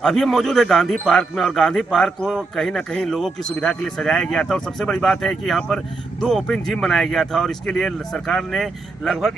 अभी हम मौजूद है गांधी पार्क में और गांधी पार्क को कहीं ना कहीं लोगों की सुविधा के लिए सजाया गया था और सबसे बड़ी बात है कि यहाँ पर 2 ओपन जिम बनाया गया था और इसके लिए सरकार ने लगभग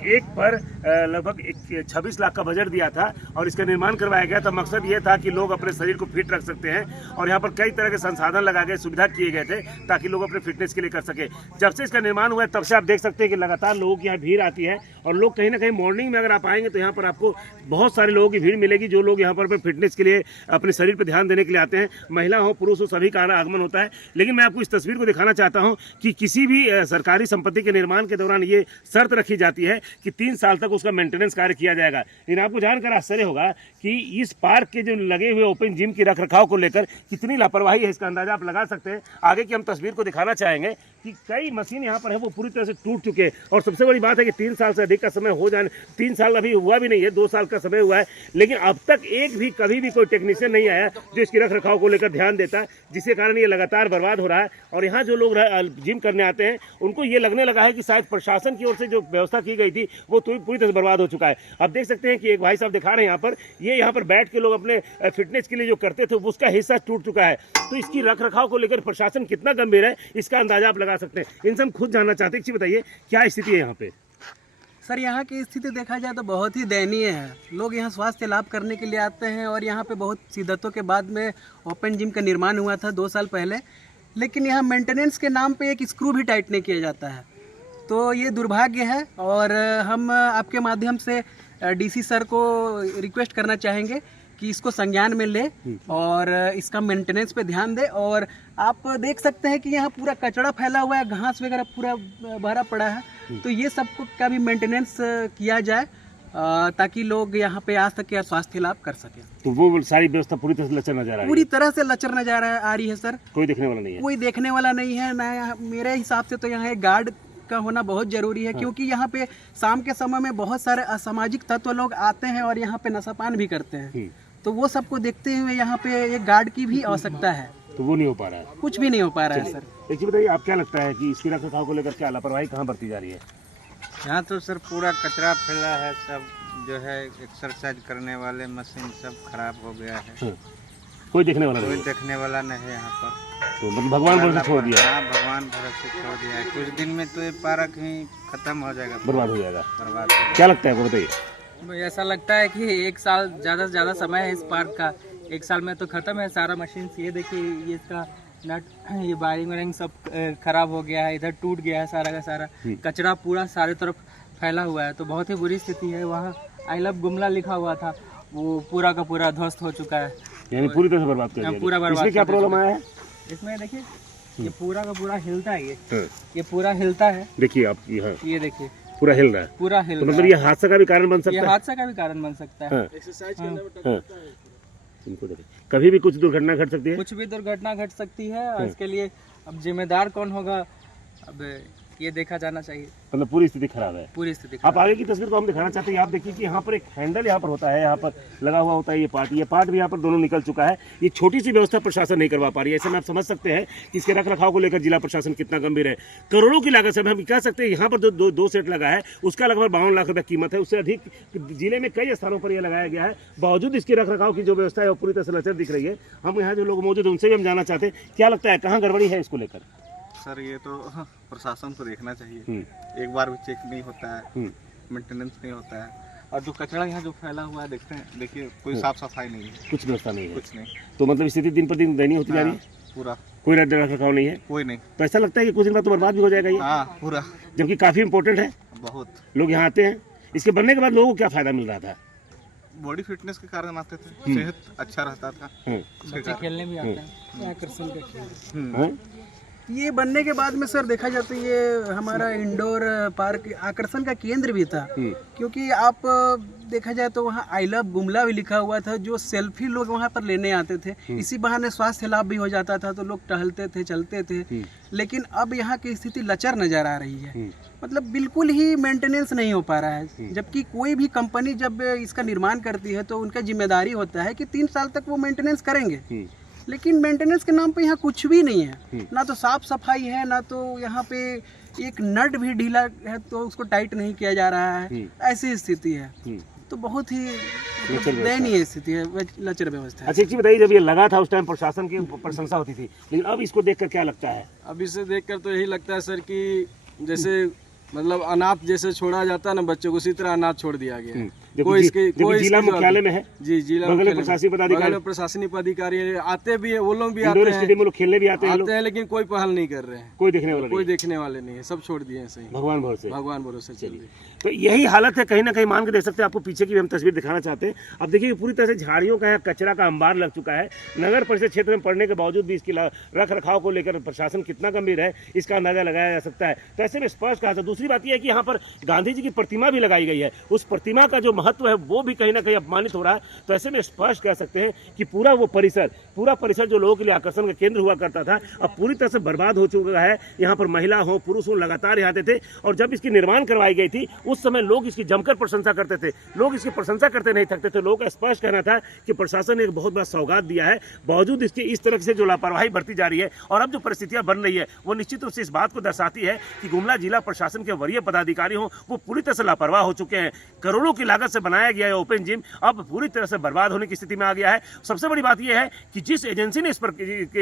26 लाख का बजट दिया था और इसका निर्माण करवाया गया था। मकसद ये था कि लोग अपने शरीर को फिट रख सकते हैं और यहाँ पर कई तरह के संसाधन लगा गए, सुविधा किए गए थे ताकि लोग अपने फिटनेस के लिए कर सके। जब से इसका निर्माण हुआ है तब से आप देख सकते हैं कि लगातार लोगों की यहाँ भीड़ आती है और लोग कहीं ना कहीं मॉर्निंग में अगर आप आएंगे तो यहाँ पर आपको बहुत सारे लोगों की भीड़ मिलेगी जो लोग यहाँ पर अपने फिटनेस के लिए, अपने शरीर पर ध्यान देने के लिए आते हैं। महिला हो पुरुष हो सभी का आगमन होता है। लेकिन मैं आपको इस तस्वीर को दिखाना चाहता हूं कि किसी भी सरकारी संपत्ति के निर्माण के दौरान ये शर्त रखी जाती है कि 3 साल तक उसका मेंटेनेंस कार्य किया जाएगा। लेकिन आपको जानकर आश्चर्य होगा कि इस पार्क के जो लगे हुए ओपन जिम की रखरखाव को लेकर कितनी लापरवाही है, इसका अंदाजा आप लगा सकते हैं। आगे की हम तस्वीर को दिखाना चाहेंगे कि कई मशीन यहाँ पर है वो पूरी तरह से टूट चुके हैं और सबसे बड़ी बात है कि 3 साल से अधिक का समय हो जाने, 3 साल अभी हुआ भी नहीं है, 2 साल का समय हुआ है, लेकिन अब तक एक भी कभी भी कोई टेक्नीशियन नहीं आया जो इसकी रख रखाव को लेकर ध्यान देता है, जिसके कारण ये लगातार बर्बाद हो रहा है। और यहाँ जो लोग जिम करने आते हैं उनको ये लगने लगा है कि शायद प्रशासन की ओर से जो व्यवस्था की गई थी वो पूरी तरह से बर्बाद हो चुका है। आप देख सकते हैं कि एक भाई साहब दिखा रहे हैं यहाँ पर बैठ के लोग अपने फिटनेस के लिए जो करते थे उसका हिस्सा टूट चुका है। तो इसकी रख रखाव को लेकर प्रशासन कितना गंभीर है इसका अंदाजा आप लगा सकते हैं। इनसे हम खुद जानना चाहते हैं कि बताइए क्या स्थिति है यहाँ पे। सर, यहाँ की स्थिति देखा जाए तो बहुत ही दयनीय है। लोग यहाँ स्वास्थ्य लाभ करने के लिए आते हैं और यहाँ पे बहुत शिद्दतों के बाद में ओपन जिम का निर्माण हुआ था 2 साल पहले, लेकिन यहाँ मेंटेनेंस के नाम पे एक स्क्रू भी टाइट नहीं किया जाता है। तो ये दुर्भाग्य है और हम आपके माध्यम से डीसी सर को रिक्वेस्ट करना चाहेंगे कि इसको संज्ञान में ले और इसका मेंटेनेंस पे ध्यान दे। और आप देख सकते हैं कि यहाँ पूरा कचरा फैला हुआ है, घास वगैरह पूरा भरा पड़ा है। तो ये सब का भी मेंटेनेंस किया जाए ताकि लोग यहाँ पे आ सके, स्वास्थ्य लाभ कर सके। तो वो सारी व्यवस्था पूरी तरह से लचर नजर आ रही है? पूरी तरह से लचर नजर आ रही है सर। कोई देखने वाला नहीं है? कोई देखने वाला नहीं है ना। मेरे हिसाब से तो यहाँ एक गार्ड का होना बहुत जरूरी है। क्योंकि यहाँ पे शाम के समय में बहुत सारे असामाजिक तत्व लोग आते हैं और यहाँ पे नशापान भी करते हैं। तो वो सबको देखते हुए यहाँ पे एक गार्ड की भी आवश्यकता है। तो वो नहीं हो पा रहा है? कुछ भी नहीं हो पा रहा है सर। एक चीज बताइए, आप क्या लगता है कि इसकी रख रखाव को लेकर क्या लापरवाही कहाँ बरती जा रही है? यहाँ तो सर पूरा कचरा फैला है, सब जो है एक्सरसाइज करने वाले मशीन सब खराब हो गया है। कोई देखने वाला नहीं? कोई देखने वाला नहीं है यहाँ पर। तो मतलब भगवान भरोसे छोड़ दिया? हाँ, भगवान भरोसे छोड़ दिया है। कुछ दिन में तो ये पार्क ही खत्म हो जाएगा, बर्बाद हो जाएगा। बर्बाद। क्या लगता है आपको, बताइए। ऐसा लगता है कि 1 साल ज़्यादा से ज़्यादा समय है इस पार्क का। 1 साल में तो ख़त्म है सारा मशीन। ये देखिए, ये इसका नट, ये वायरिंग वायरिंग सब खराब हो गया है, इधर टूट गया है सारा का सारा। कचरा पूरा सारे तरफ फैला हुआ है, तो बहुत ही बुरी स्थिति है। वहाँ आई लव गुमला लिखा हुआ था, वो पूरा का पूरा ध्वस्त हो चुका है, यानी पूरी तरह से बर्बाद कर दिया। पूरा बर्बाद। इसमें क्या प्रॉब्लम आया है? इसमें देखिए, ये पूरा का पूरा हिलता है, ये पूरा हिलता है। देखिए आप, ये देखिए पूरा हिल रहा है, पूरा हिल तो मतलब ये हादसा का भी कारण बन सकता है? ये हादसा का भी कारण बन सकता है। इनको देखिए, कभी भी कुछ दुर्घटना घट सकती है। कुछ भी दुर्घटना घट सकती है और इसके लिए अब जिम्मेदार कौन होगा, अब ये देखा जाना चाहिए। मतलब पूरी स्थिति खराब है। पूरी स्थिति आप आगे की तस्वीर को हम दिखाना चाहते हैं। आप देखिए कि यहाँ पर एक हैंडल यहाँ पर होता है, यहाँ पर लगा हुआ होता है ये पार्ट भी यहाँ पर दोनों निकल चुका है। ये छोटी सी व्यवस्था प्रशासन नहीं करवा पा रही है। ऐसे में आप समझ सकते हैं कि इसके रख रखाव को लेकर जिला प्रशासन कितना गंभीर है। करोड़ों की लागत से हम कह सकते हैं यहाँ पर जो दो सेट लगा है उसका लगभग 52 लाख रुपया कीमत है। उससे अधिक जिले में कई स्थानों पर यह लगाया गया है। बावजूद इसके रख रखाव की जो व्यवस्था है वो पूरी तरह से लचर दिख रही है। हम यहाँ जो लोग मौजूद हैं उनसे भी हम जानना चाहते हैं क्या लगता है कहाँ गड़बड़ी है इसको लेकर? सर ये तो प्रशासन को देखना चाहिए। एक बार भी चेक नहीं होता है, मेंटेनेंस नहीं होता है, और जो कचरा यहाँ जो फैला हुआ है देखते हैं, देखिए कोई साफ सफाई नहीं है, कुछ व्यवस्था नहीं है, कुछ नहीं। तो मतलब स्थिति दिन पर दिन दयनीय होती जा रही है। पूरा कोई रख रखाव नहीं है, कोई नहीं। तो ऐसा लगता है कि कुछ दिन बाद तो बर्बाद भी हो जाएगा ये। हाँ, पूरा, जबकि काफी इंपॉर्टेंट है, बहुत लोग यहाँ आते हैं। इसके बनने के बाद लोगों को क्या फायदा मिल रहा था? बॉडी फिटनेस के कारण आते थे, सेहत अच्छा रहता था, बच्चे खेलने भी आते हैं। आकर्षण का खेल ये बनने के बाद में सर देखा जाए तो ये हमारा इंडोर पार्क आकर्षण का केंद्र भी था। क्योंकि आप देखा जाए तो वहाँ आई लव गुमला भी लिखा हुआ था, जो सेल्फी लोग वहाँ पर लेने आते थे। इसी बहाने स्वास्थ्य लाभ भी हो जाता था, तो लोग टहलते थे, चलते थे। लेकिन अब यहाँ की स्थिति लचर नजर आ रही है। मतलब बिल्कुल ही मेंटेनेंस नहीं हो पा रहा है। जबकि कोई भी कंपनी जब इसका निर्माण करती है तो उनका जिम्मेदारी होता है कि 3 साल तक वो मेंटेनेंस करेंगे। लेकिन मेंटेनेंस के नाम पे यहाँ कुछ भी नहीं है। ना तो साफ सफाई है, ना तो यहाँ पे एक नट भी ढीला है तो उसको टाइट नहीं किया जा रहा है। ऐसी स्थिति है। तो बहुत ही लचर व्यवस्था। दयनीय स्थिति है, लचर व्यवस्था है। अच्छा एक चीज बताइए, जब ये लगा था उस टाइम प्रशासन की प्रशंसा होती थी, लेकिन अब इसको देखकर क्या लगता है? अब इसे देखकर तो यही लगता है सर कि जैसे मतलब अनाथ जैसे छोड़ा जाता है ना बच्चों को, उसी तरह अनाथ छोड़ दिया गया है। कोई जिला मुख्यालय में है, जी जिला बगल में मुख्यालय में। प्रशासनिक पदाधिकारी, बगल में प्रशासनिक पदाधिकारी आते भी है, वो लोग भी इंडोर आते स्टेडियम में लोग खेलने भी आते हैं, हैं लेकिन कोई पहल नहीं कर रहे हैं, कोई देखने वाला कोई नहीं, देखने वाले नहीं है, सब छोड़ दिए हैं सही, भगवान भरोसे। भगवान भरोसे चल रही। तो यही हालत है, कहीं ना कहीं मान के देख सकते हैं। आपको पीछे की भी हम तस्वीर दिखाना चाहते हैं। अब देखिए पूरी तरह से झाड़ियों का कचरा का अंबार लग चुका है। नगर परिषद क्षेत्र में पड़ने के बावजूद भी इसकी रख रखाव को लेकर प्रशासन कितना गंभीर है, इसका अंदाजा लगाया जा सकता है। तो ऐसे में स्पष्ट कहा था। दूसरी बात यह है कि यहाँ पर गांधी जी की प्रतिमा भी लगाई गई है, उस प्रतिमा का जो महत्व है वो भी कहीं ना कहीं अपमानित हो रहा है। तो ऐसे में स्पष्ट कह सकते हैं कि पूरा परिसर जो लोगों के लिए आकर्षण का केंद्र हुआ करता था, अब पूरी तरह से बर्बाद हो चुका है। यहाँ पर महिला हो पुरुष हो लगातार यहाँ आते थे, और जब इसकी निर्माण करवाई गई थी उस समय लोग इसकी जमकर प्रशंसा करते थे, लोग इसकी प्रशंसा करते नहीं थकते थे। लोगों का स्पष्ट कहना था कि प्रशासन ने एक बहुत बड़ा सौगात दिया है, बावजूद इसकी इस तरह से जो लापरवाही बरती जा रही है और अब जो परिस्थितियां बन रही है वो निश्चित रूप से इस बात को दर्शाती है कि गुमला जिला प्रशासन के वरीय पदाधिकारी हो वो पूरी तरह से लापरवाह हो चुके हैं। करोड़ों की लागत से बनाया गया है ओपन जिम अब पूरी तरह से बर्बाद होने की स्थिति में आ गया है। सबसे बड़ी बात यह है कि जिस एजेंसी ने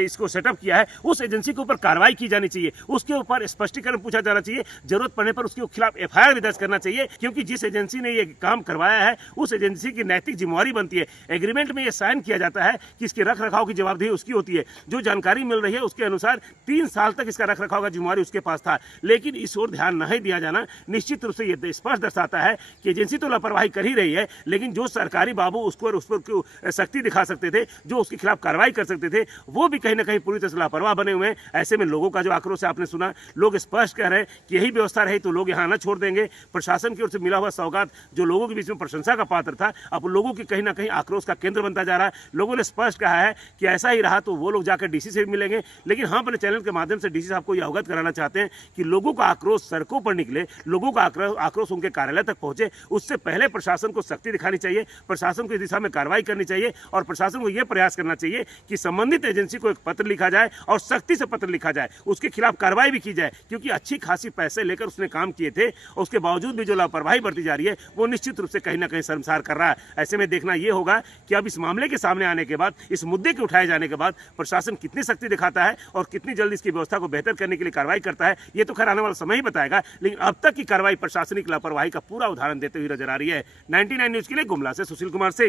इसको सेटअप किया है उस एजेंसी के ऊपर कार्रवाई की जानी चाहिए, उसके ऊपर स्पष्टीकरण पूछा जाना चाहिए, जरूरत पड़ने पर उसके खिलाफ एफआईआर भी दर्ज करना चाहिए, क्योंकि जिस एजेंसी ने ये काम करवाया है उस एजेंसी की नैतिक जिम्मेवारी बनती है। एग्रीमेंट में ये साइन किया जाता है कि इसके रख रखाव की जवाबदेही उसकी होती है। जो जानकारी मिल रही है उसके अनुसार 3 साल तक इसका रख रखाव का जिम्मेवारी उसके पास था, लेकिन इस ओर ध्यान नहीं दिया जाना निश्चित रूप से ये स्पष्ट दर्शाता है कि एजेंसी तो लापरवाही कर ही रही है, लेकिन जो सरकारी बाबू उस पर सख्ती दिखा सकते थे, जो उसके खिलाफ कार्रवाई कर सकते थे, वो भी कहीं ना कहीं पूरी तरह से लापरवाह बने हुए हैं। ऐसे में लोगों का जो आक्रोश है आपने सुना, लोग स्पष्ट कह रहे हैं कि यही व्यवस्था रही तो लोग यहाँ आना छोड़ देंगे। प्रशासन की ओर से मिला हुआ सौगात जो लोगों के बीच में प्रशंसा का पात्र था, अब लोगों की कहीं ना कहीं आक्रोश का केंद्र बनता जा रहा है। लोगों ने स्पष्ट कहा है कि ऐसा ही रहा तो वो लोग जाकर डीसी से भी मिलेंगे, लेकिन हम अपने चैनल के माध्यम से डीसी साहब को यह अवगत कराना चाहते हैं कि लोगों का आक्रोश सड़कों पर निकले, लोगों का आक्रोश उनके कार्यालय तक पहुंचे, उससे पहले प्रशासन को सख्ती दिखानी चाहिए, प्रशासन को इस दिशा में कार्रवाई करनी चाहिए और प्रशासन को यह प्रयास करना चाहिए कि संबंधित एजेंसी को एक पत्र लिखा जाए और सख्ती से पत्र लिखा जाए, उसके खिलाफ कार्रवाई भी की जाए, क्योंकि अच्छी खासी पैसे लेकर उसने काम किए थे, उसके बावजूद भी जो लापरवाही बरती जा रही है वो निश्चित रूप से कहीं ना कहीं शर्मसार कर रहा है। ऐसे में देखना यह होगा कि अब इस मामले के सामने आने के बाद, इस मुद्दे के उठाए जाने के बाद प्रशासन कितनी सख्ती दिखाता है और कितनी जल्द इसकी व्यवस्था को बेहतर करने के लिए कार्रवाई करता है, ये तो खैर आने वाला समय ही बताएगा। लेकिन अब तक की कार्रवाई प्रशासनिक लापरवाही का पूरा उदाहरण देते हुए नजर आ रही है। 99 न्यूज के लिए गुमला से सुशील कुमार से।